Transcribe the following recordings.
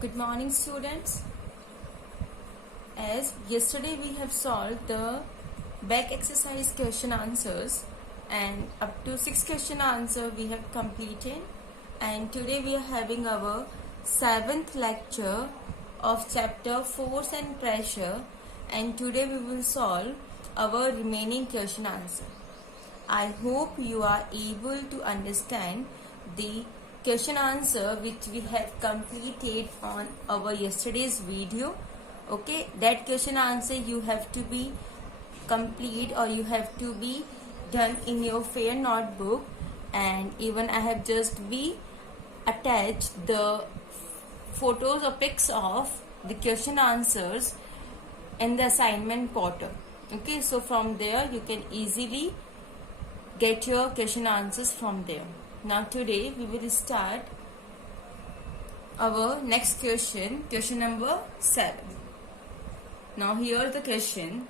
Good morning, students. As yesterday we have solved the back exercise question answers and up to 6 question answer we have completed, and today we are having our 7th lecture of chapter Force and Pressure, and today we will solve our remaining question answer. I hope you are able to understand the question answer which we have completed on our yesterday's video. Okay, that question answer you have to be complete, or you have to be done in your fair notebook, and even I have just be attached the photos or pics of the question answers in the assignment portal. Okay, so from there you can easily get your question answers from there. Now today we will start our next question, question number 7. Now here the question: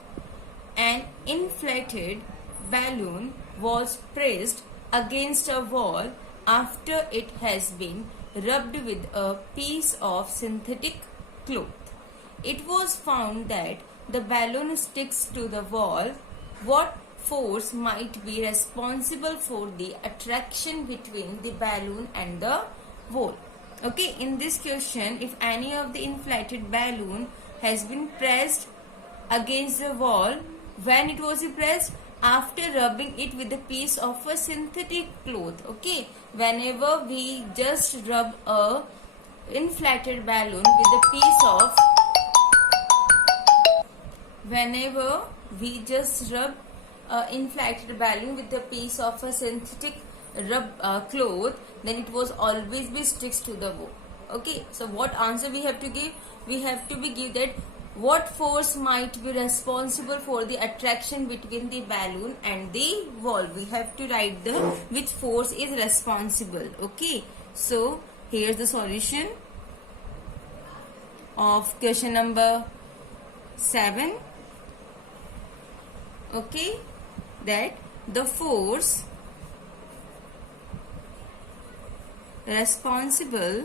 an inflated balloon was pressed against a wall after it has been rubbed with a piece of synthetic cloth. It was found that the balloon sticks to the wall. What force might be responsible for the attraction between the balloon and the wall? Okay, in this question, if any of the inflated balloon has been pressed against the wall, when it was pressed after rubbing it with a piece of a synthetic cloth. Okay, whenever we just rub a inflated balloon with a piece of whenever we just rub inflated balloon with a piece of a synthetic cloth, then it was always be sticks to the wall. Okay, so what answer we have to give? We have to be give that what force might be responsible for the attraction between the balloon and the wall. We have to write the which force is responsible. Okay, so here's the solution of question number 7. Okay, that the force responsible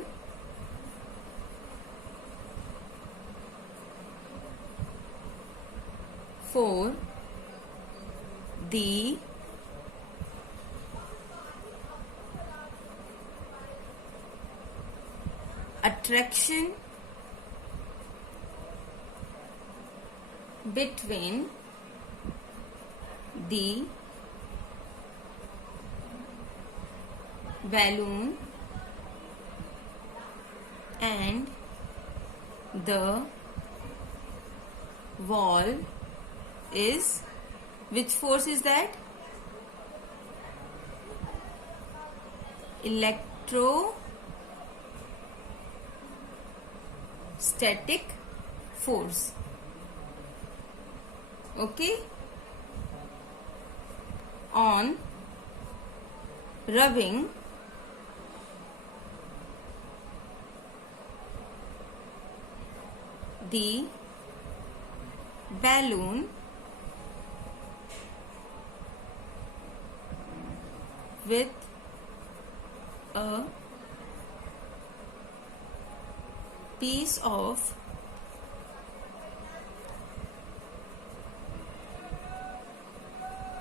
for the attraction between the balloon and the wall is, which force is that? Electrostatic force. Okay, on rubbing the balloon with a piece of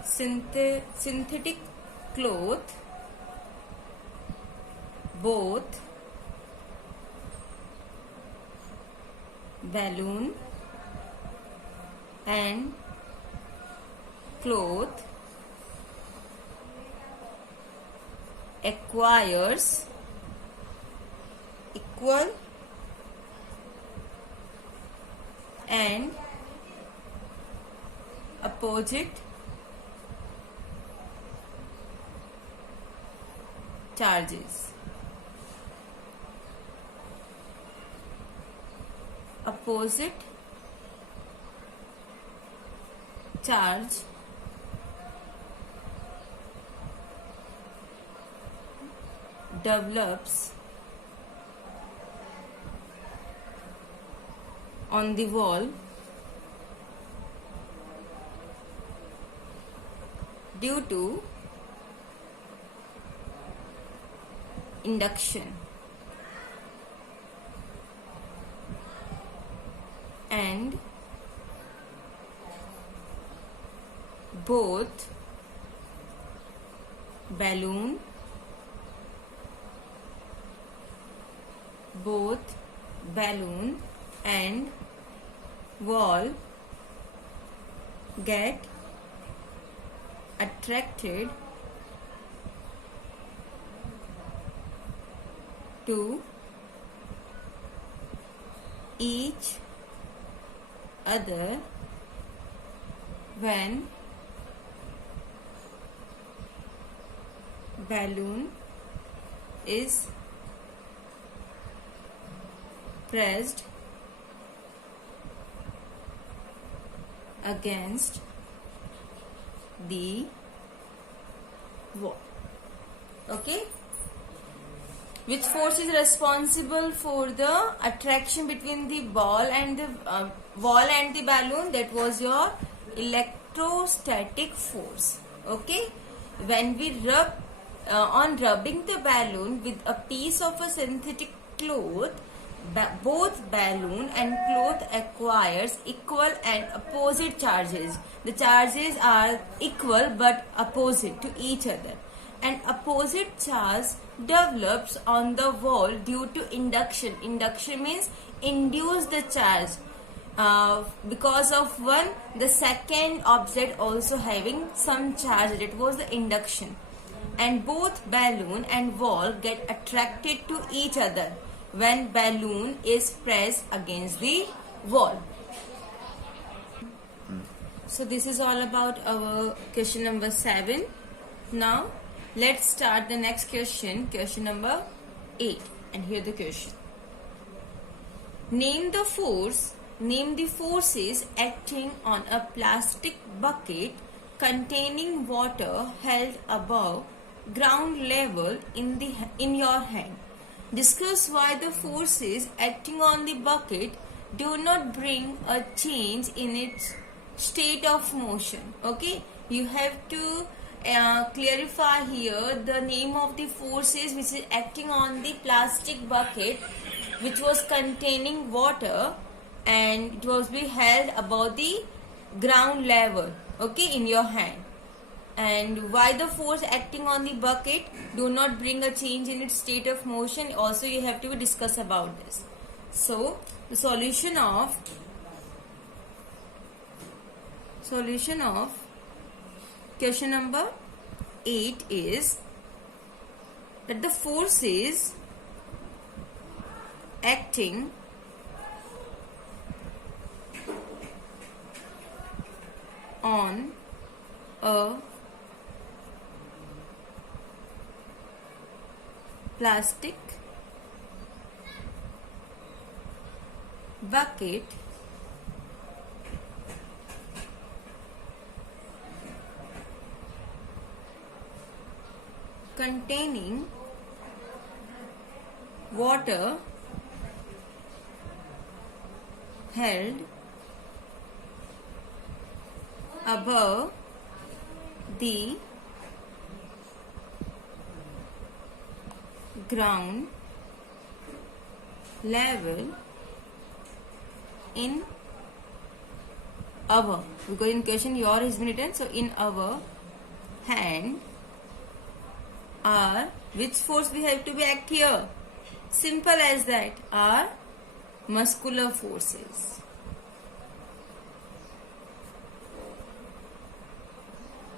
synthetic cloth, both balloon and cloth acquires equal and opposite charges. Opposite charge develops on the wall due to induction. and both balloon and wall get attracted to each other when balloon is pressed against the wall. Okay? Which force is responsible for the attraction between the ball and the balloon? That was your electrostatic force. Okay? When we rub on rubbing the balloon with a piece of a synthetic cloth, both balloon and cloth acquires equal and opposite charges. The charges are equal but opposite to each other. An opposite charge develops on the wall due to induction. Induction means induce the charge. Because of one, the second object also having some charge. That was the induction. And both balloon and wall get attracted to each other when balloon is pressed against the wall. So this is all about our question number 7. Now let's start the next question, question number 8. And here the question. Name the forces acting on a plastic bucket containing water held above ground level in your hand. Discuss why the forces acting on the bucket do not bring a change in its state of motion. Okay, you have to clarify here the name of the forces which is acting on the plastic bucket which was containing water and it was be held above the ground level, okay, in your hand. And why the force acting on the bucket do not bring a change in its state of motion, also you have to discuss about this. So the solution of question number 8 is that the forces acting on a plastic bucket containing water held above the ground level in our, because in question your has been written, so in our hand are, which force we have to be act here? Simple as that, are muscular forces.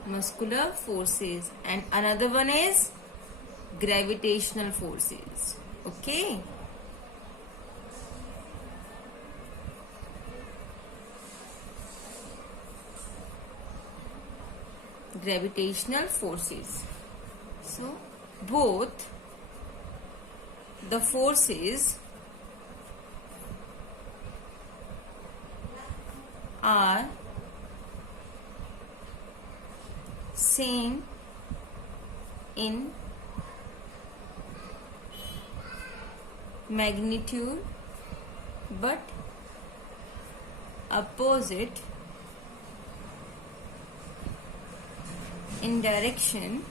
Muscular forces, and another one is gravitational forces. Okay. Gravitational forces. So both the forces are same in magnitude but opposite in direction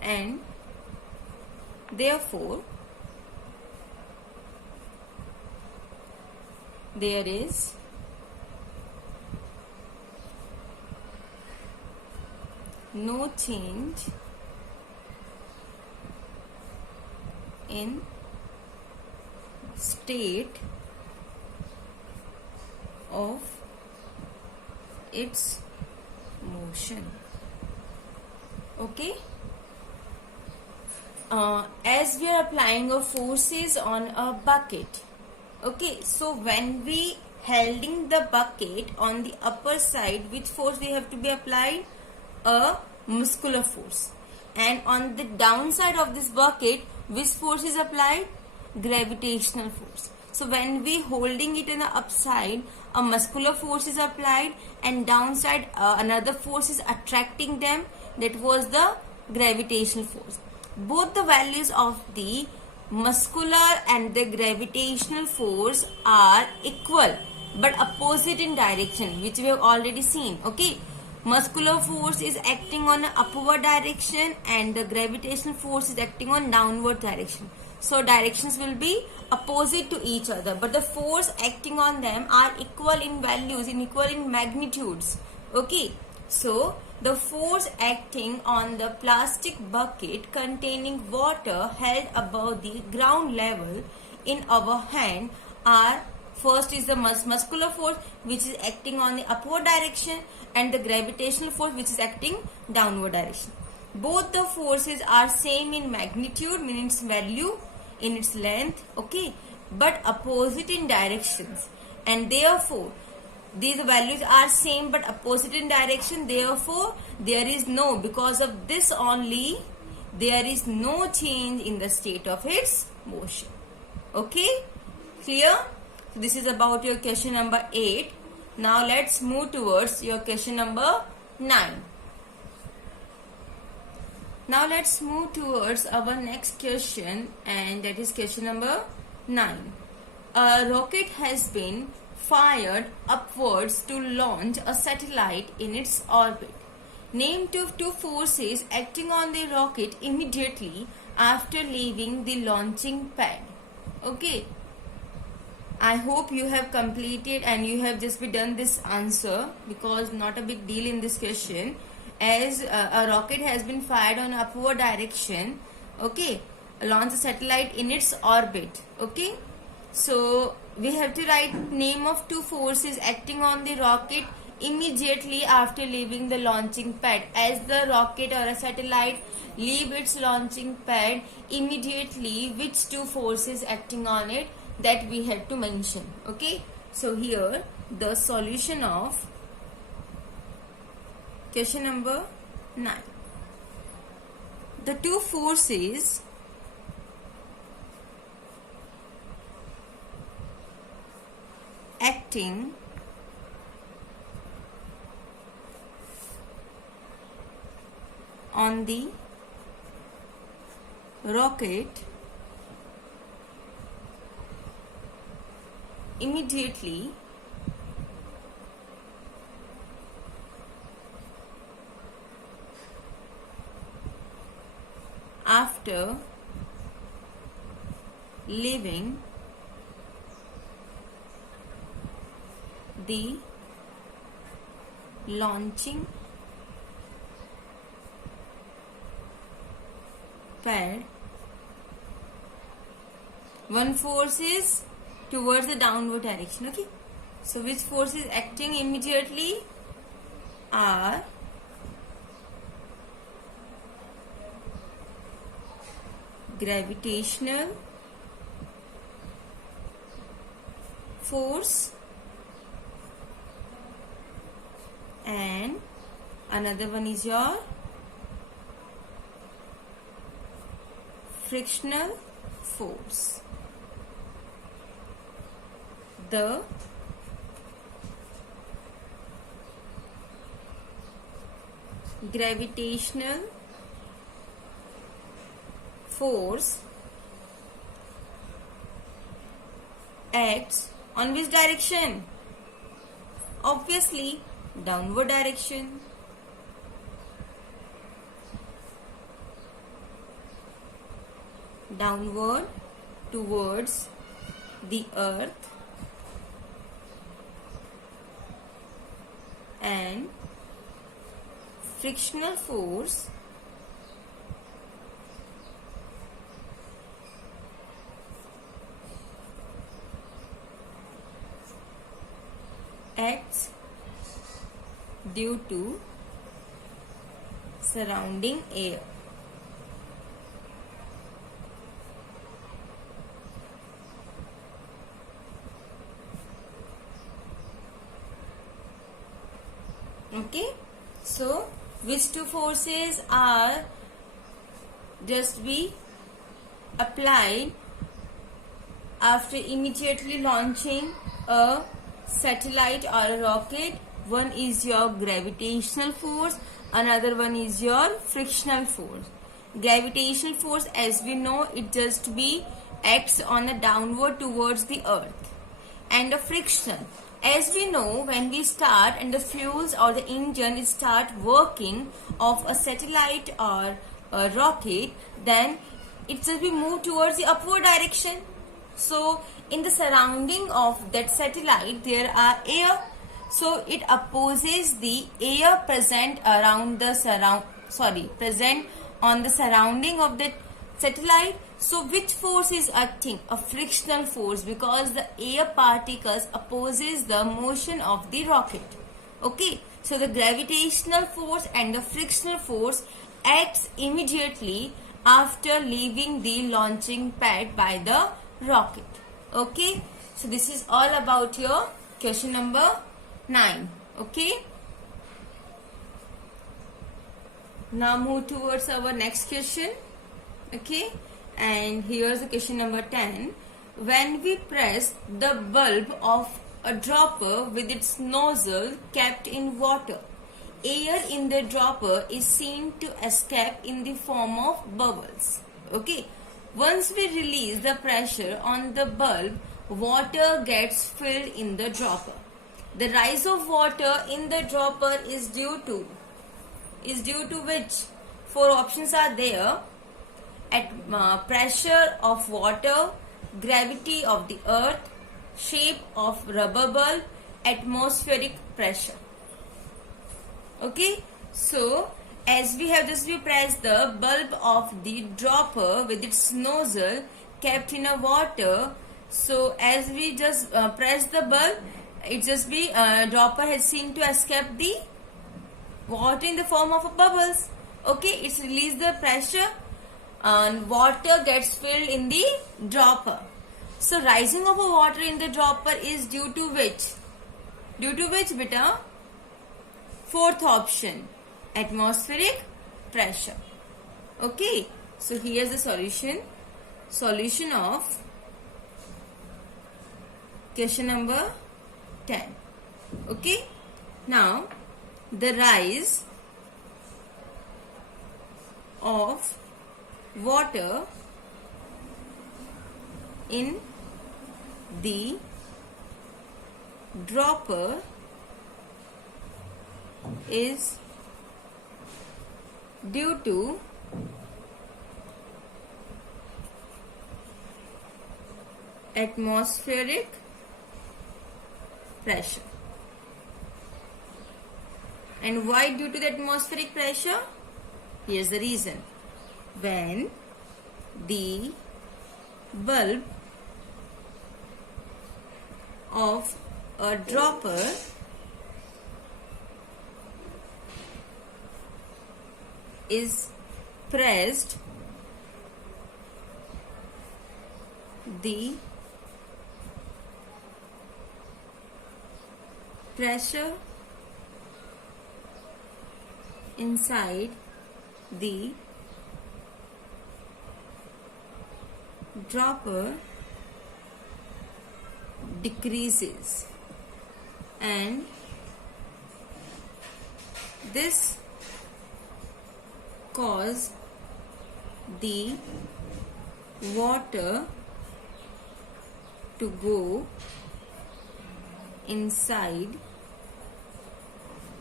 and Therefore, there is no change in state of its motion. Okay. As we are applying a forces on a bucket. Okay, so when we holding the bucket on the upper side, which force we have to be applied? A muscular force. And on the downside of this bucket, which force is applied? Gravitational force. So when we holding it in the upside, a muscular force is applied, and downside another force is attracting them. That was the gravitational force. Both the values of the muscular and the gravitational force are equal but opposite in direction, which we have already seen. Okay, muscular force is acting on an upward direction and the gravitational force is acting on downward direction. So directions will be opposite to each other, but the force acting on them are equal in values, equal in magnitudes. Okay, so the force acting on the plastic bucket containing water held above the ground level in our hand are, first is the muscular force, which is acting on the upward direction, and the gravitational force, which is acting downward direction. Both the forces are same in magnitude, meaning its value, in its length, okay, but opposite in directions, and therefore these values are same but opposite in direction. Therefore, there is no, because of this only, there is no change in the state of its motion. Okay, clear? So this is about your question number 8. Now let's move towards your question number 9. Now let's move towards our next question, and that is question number 9. A rocket has been fired upwards to launch a satellite in its orbit. Name two forces acting on the rocket immediately after leaving the launching pad. Okay, I hope you have completed and you have just done this answer, because not a big deal in this question, as a rocket has been fired on upward direction. Okay, launch a satellite in its orbit. Okay, so we have to write name of two forces acting on the rocket immediately after leaving the launching pad. As the rocket or a satellite leave its launching pad, immediately which two forces acting on it, that we have to mention. Okay, so here the solution of question number 9. The two forces acting on the rocket immediately after leaving the launching pad. One force is towards the downward direction. Okay, so which force is acting immediately are gravitational force and another one is your frictional force. The gravitational force acts on which direction? Obviously, downward direction. downward towards the earth and frictional force acts due to surrounding air. Okay, so which two forces are just be applied after immediately launching a satellite or a rocket? One is your gravitational force, another one is your frictional force. Gravitational force, as we know, it just be acts on a downward towards the earth. And the friction, as we know, when we start and the fuels or the engine start working of a satellite or a rocket, then it just be move towards the upward direction. So in the surrounding of that satellite there are air, so it opposes the air present around the present on the surrounding of that satellite. So which force is acting? A frictional force, because the air particles opposes the motion of the rocket. Okay, so the gravitational force and the frictional force acts immediately after leaving the launching pad by the rocket. Okay, so this is all about your question number 9. Okay, now move towards our next question. Okay, and here's the question number 10. When we press the bulb of a dropper with its nozzle kept in water, air in the dropper is seen to escape in the form of bubbles. Okay, once we release the pressure on the bulb, water gets filled in the dropper. The rise of water in the dropper is due to which? 4 options are there. At pressure of water, gravity of the earth, shape of rubber bulb, atmospheric pressure. Okay, so as we have just pressed the bulb of the dropper with its nozzle kept in a water, so as we just press the bulb, it just dropper has seen to escape the water in the form of bubbles. Okay, it's released the pressure and water gets filled in the dropper. So rising of a water in the dropper is due to which? Due to which, beta? 4th option, atmospheric pressure. Okay, so here's the solution of question number 10. Okay, now the rise of water in the dropper is due to atmospheric pressure. And why due to the atmospheric pressure? Here's the reason. When the bulb of a dropper is pressed, the pressure inside the dropper decreases, and this causes the water to go inside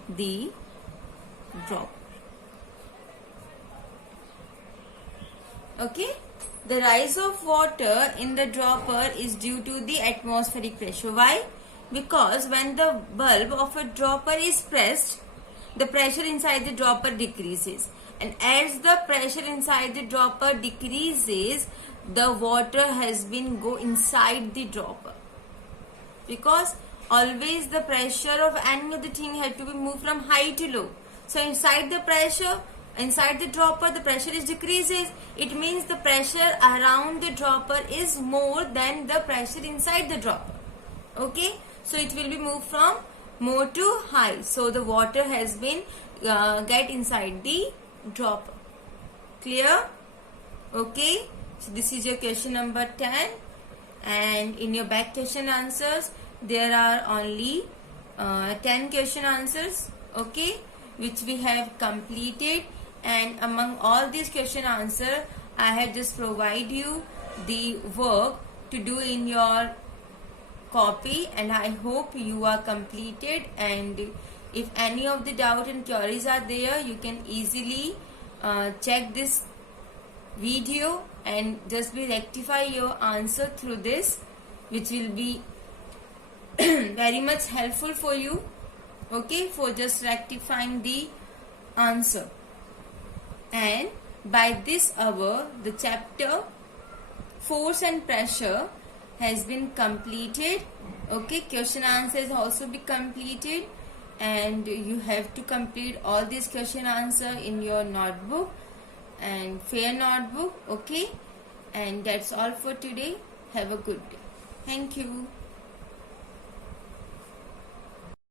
the dropper. Okay, The rise of water in the dropper is due to the atmospheric pressure. Why? Because when the bulb of a dropper is pressed, the pressure inside the dropper decreases. And as the pressure inside the dropper decreases, the water has been go inside the dropper. Because always the pressure of any of the thing had to be moved from high to low. So inside the pressure, inside the dropper, the pressure is decreases. It means the pressure around the dropper is more than the pressure inside the dropper. Okay, so it will be moved from more to high. So the water has been get inside the dropper. Clear? Okay, so this is your question number 10. And in your back question answers, there are only 10 question answers, okay, which we have completed. And among all these question answer, I have just provide you the work to do in your copy, and I hope you are completed. And if any of the doubt and queries are there, you can easily check this video and just be rectify your answer through this, which will be very much helpful for you, okay, for just rectifying the answer. And by this hour, the chapter force and pressure has been completed. Okay, question answers also be completed, and you have to complete all these question answer in your notebook and fair notebook. Okay, and that's all for today. Have a good day. Thank you.